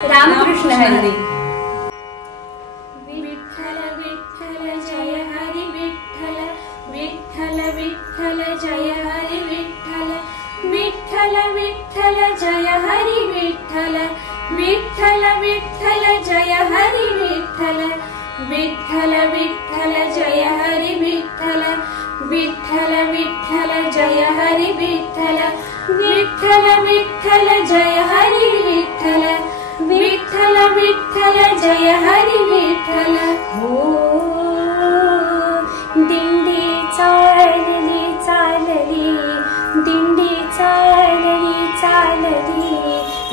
रामकृष्ण हरी. विठ्ठल विठ्ठल जय हरी विठ्ठल, विठ्ठल विठ्ठल जय हरी विठ्ठल, विठ्ठल विठ्ठल जय हरी विठ्ठल, विठ्ठल विठ्ठल जय हरी विठ्ठल, विठ्ठल विठ्ठल जय हरी विठ्ठल, विठ्ठल विठ्ठल जय हरी विठ्ठल, विठ्ठल विठ्ठल जय हरी विठ्ठल, विठ्ठल विठ्ठल जय हरी विठ्ठल. हो दिंडी चालली चालली, दिंडी चालली चालली,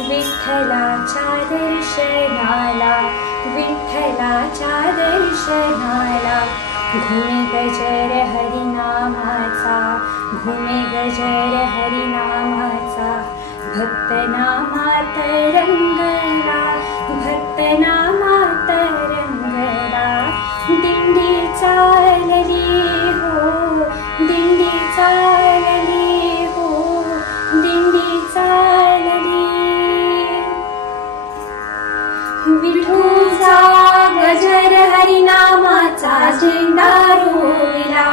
विठ्ठलाच्या दर्शनाला, विठ्ठलाच्या दर्शनाला. घुमे गजर हरिनामाचा, घुमे गजर हरिनामाचा, भक्तनामात रंगला, भक्तनामात रंगला. दिंडी चालली हो, दिंडी चालली हो, दिंडी चालली. विठूचा गजर हरिनामाचा झेंडा रोविला,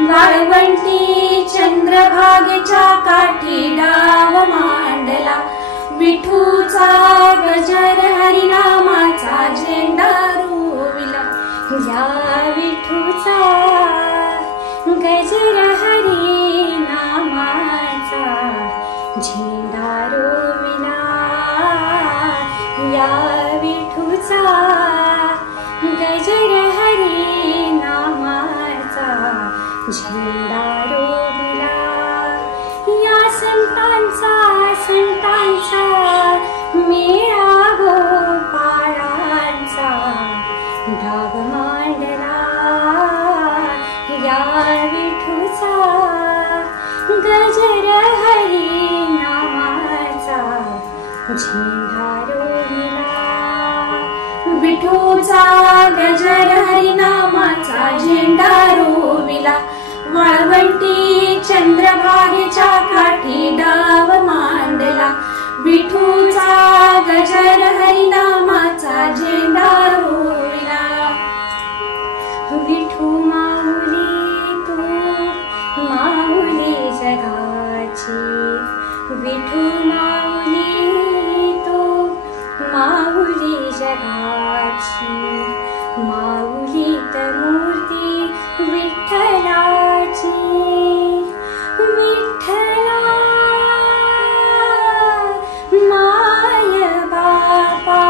वाळवंटी चंद्रभागेच्या काठी डाव मांडला. विठूचा गजर हरिनामाचा झेंडा रोविला, या विठूचा गजर हरिनामाचा झेंडा रोविला, या विठूचा गजर हरिनामाचा झेंडा रोविला. या संतांचा संतांचा मेळा गोपाळांचा डाव मांडला, या विठूचा गजर हरिनामाचा झेंडा रोविला. विठूचा गजर हरिनामाचा झेंडा रोविला, वाळवंटी चंद्रभागेच्या काठी डाव मांडला. विठूचा गजर हरिनामाचा झेंडा रोविला. विठू माऊली तू माऊली जगाची, विठू माऊली तू माऊली जगाची. माऊलीत मूर्ती विठ्ठलाची, विठ्ठला माय बापा.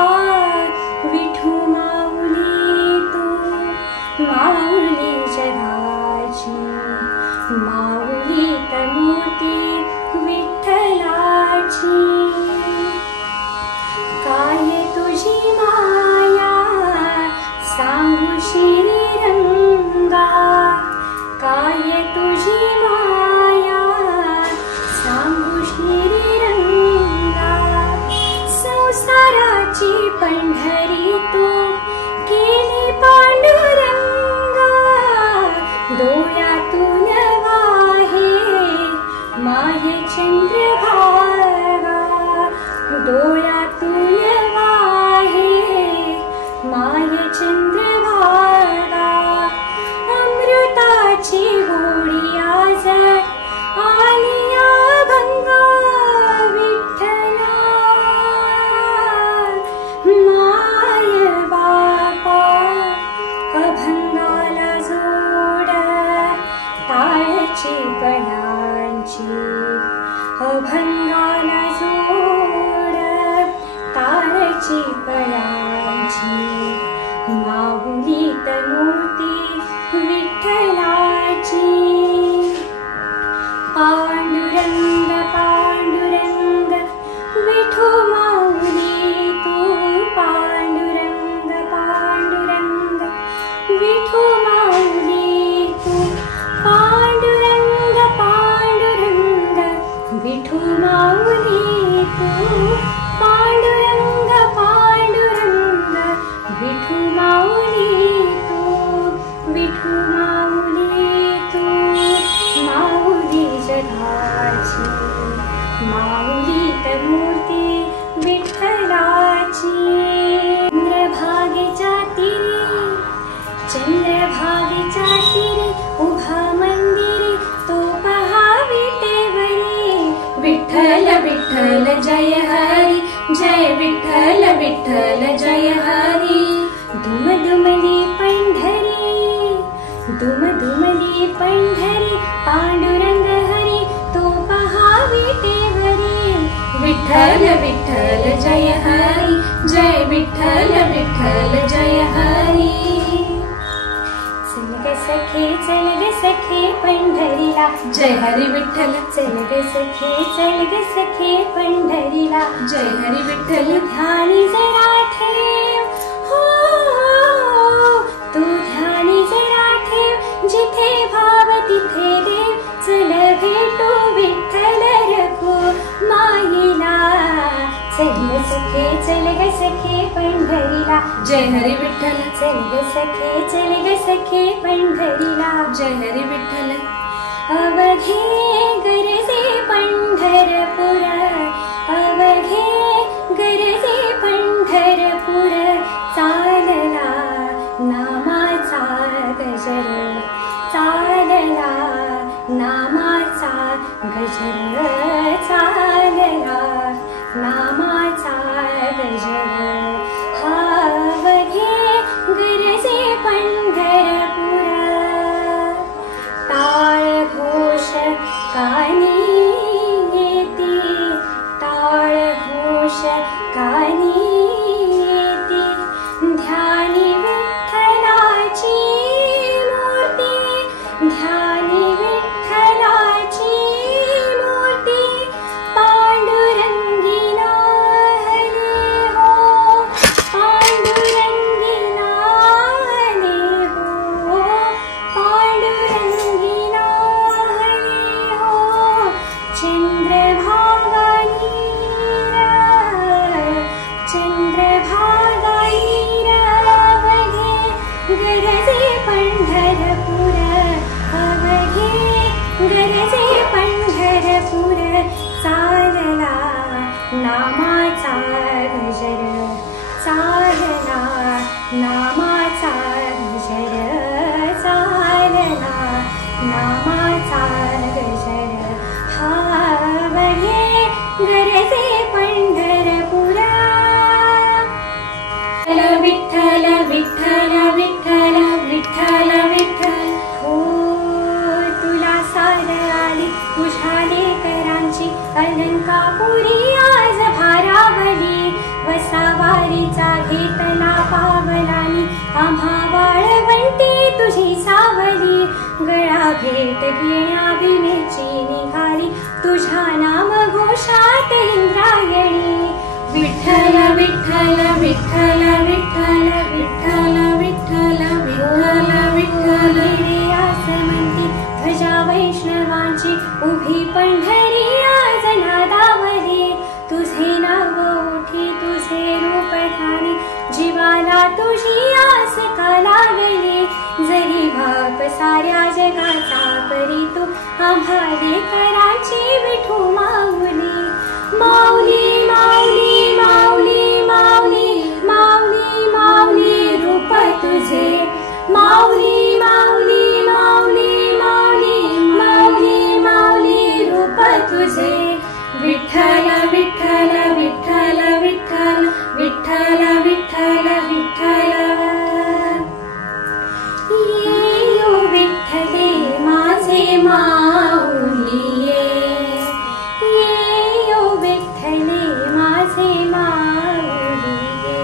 विठू माऊली तू माऊली जगाची, माऊलीत मूर्ती विठ्ठलाची. काय तुझी माया सांगू श्रीरंगा, काय तुझी माया सांगू श्रीरंगा. संसाराची पंढरी तू केली पांडुरंगा, डोळ्यातून वाहे माये चंद्रभागा, डोळ्यातून वाहे माये चंद्रभागा. अमृताची होडी आज आलिया गंगा, विठ्ठला माय बापा. अभंगाला जोड टाळची कळांची, अभंगाला जोड टाळची कळांची. माऊलीत मूर्ती विठ्ठलाची. पांडुरंग पांडुरंग विठू माऊली तू, पांडुरंग पांडुरंग विठू माऊली तू, पांडुरंग पांडुरंग विठू माऊली तू, पांडुरंग पांडुरंग विठ्ठल विठ्ठल जय हरी. दुमदुमली पंढरी, दुमदुमली पंढरी, पांडुरंग हरी तो पहावी तेवरी. विठ्ठल विठ्ठल जय हरी, जय विठ्ठल विठ्ठल जय हरी. चल ग सखे पंढरीला, जय हरी विठ्ठल. चल ग सखे पंढरीला, जय हरी विठ्ठल. ध्यानी जरा ठेव, हो तू ध्यानी जरा ठेव, जिथे भाव तिथे देव. चल भेटू विठ्ठल रघु माईला. चल ग सखे पंढरीला, जय हरी विठ्ठल. चल ग सखे पंढरीला. जय हरी विठ्ठल. अवघे गरजे पंढरपुर, अवघे गरजे पंढरपुर. चालला नामाचा गजर, चालला नामाचा गजर, चालला नामाचा गजर. अवघे गरजे पंढरपुर. टाळ घोष कानी येती, टाळ घोष कानी येती. ध्यानी विठ्ठलाची मूर्ती, ध्यानी विठ्ठलाची मूर्ती. पांडुरंगी नाहले हो, पांडुरंगी नाहले हो, पांडुरंगी नाहले हो. चंद्रभागा नीरा, चंद्रभागा नीरावघे गरजे पंढरपुर, अवघे गरजे पंढरपुर. चालला नामाचा गजर, चालला नामाचा गजर, चालला नामाचा गजर. अवघे गरजे पंढरपुर. विठ्ठल विठ्ठल विठ्ठल विठ्ठल विठ्ठल. हो तुला सार आली तुझ्या लेकरांची, अलंकापुरी आज भारावली. वसावारीचा घेतला पावलानी, आम्हा वाळवंटी तुझी सावली. गळा भेट घेण्या विनेची निघाली, तुझ्या नाम घोषात इंद्रायणी. विठ्ठल विठ्ठल विठ्ठल विठ्ठल विठ्ठल विठ्ठल विठ्ठल विठ्ठल. आसमंती ध्वजा वैष्णवांची, उभी पंढरी आज नादावली. तुझे नाव ओठी तुझे रूप ठाणी, जीवाला तुझी आस का लागली. जरी बाप साऱ्या जगाचा परी तू, आम्हा लेकरांची विठू माऊली. माऊली माऊली माऊली माऊली माऊली माऊली रूप तुझे. माऊली माऊली माऊली माऊली माऊली माऊली रूप तुझे. विठ्ठल विठ्ठल विठ्ठल विठ्ठल विठ्ठल विठ्ठल विठ्ठल. ये ओ विठ्ठले माझे माऊली ये, ये ओ विठ्ठले माझे माऊली ये.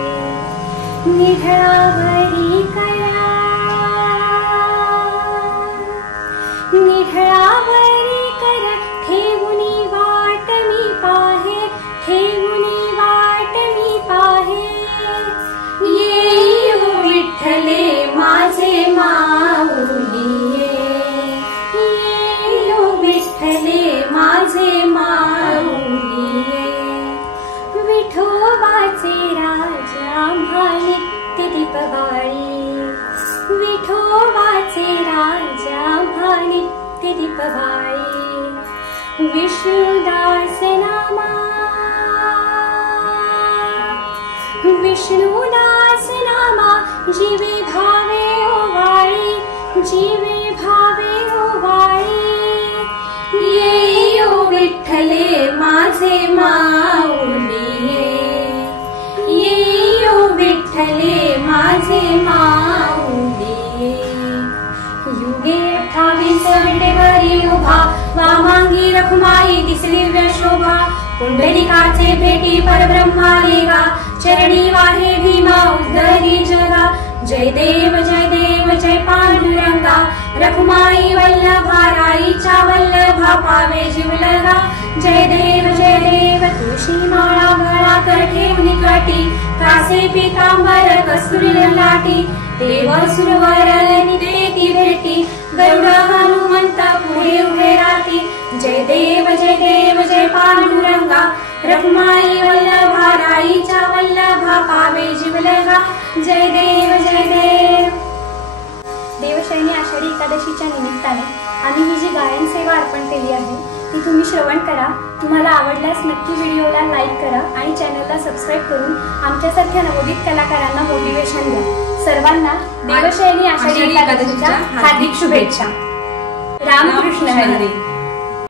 निढळावरी कळा, निढळावरी कर ठेवुनी वाट मी पाहे, ठेवुनी वाट मी पाहे. ये ओ विठ्ठले माझे माऊली ये, ये ओ विठ्ठले माझे माऊली ये. विठोबाचे राज आम्हा नित्य दीपवाळी, विठोबाचे राज आम्हा नित्य दीपवाळी. विष्णुदास नामा, विष्णुदास नामा जीवे भावे ओवाळी, जीवे भावे ओवाळी. ये ओ विठ्ठले माझे माऊली ये, विठ्ठले माझे माऊली. युगे 28 विटेवरी उभा वामांगी रखुमाई दिसली शोभा. पुंडलिकाचे भेटी परब्रह्मा लेगा चरणी वाहे भीमा उद्धरी जगा. जय देव जय पांडुरंगा रखुमाई वल्लभा राईच्या वल्लभा पावे जीवलगा. जय देव तुळशी माळा गळा ठेवून काठी कासे पितांबर कस्तुरी लाटी. देव सुरवर देती भेटी गरुड हनुमंत पुढे उभे राहती. जय देव जय पांडुरंगा रखुमाई वल्लभा राईच्या वल्लभा पावे जीवलगा. जय देव देवशयनी आषाढी एकादशीच्या निमित्ताने आम्ही ही जी गायन सेवा अर्पण केली आहे ती तुम्ही श्रवण करा. तुम्हाला आवडल्यास नक्की व्हिडिओला लाईक करा आणि चॅनलला सबस्क्राईब करून आमच्यासारख्या नवोदित कलाकारांना मोटिवेशन द्या. सर्वांना देवशयनी आषाढी एकादशीच्या हार्दिक शुभेच्छा. रामकृष्ण हरी.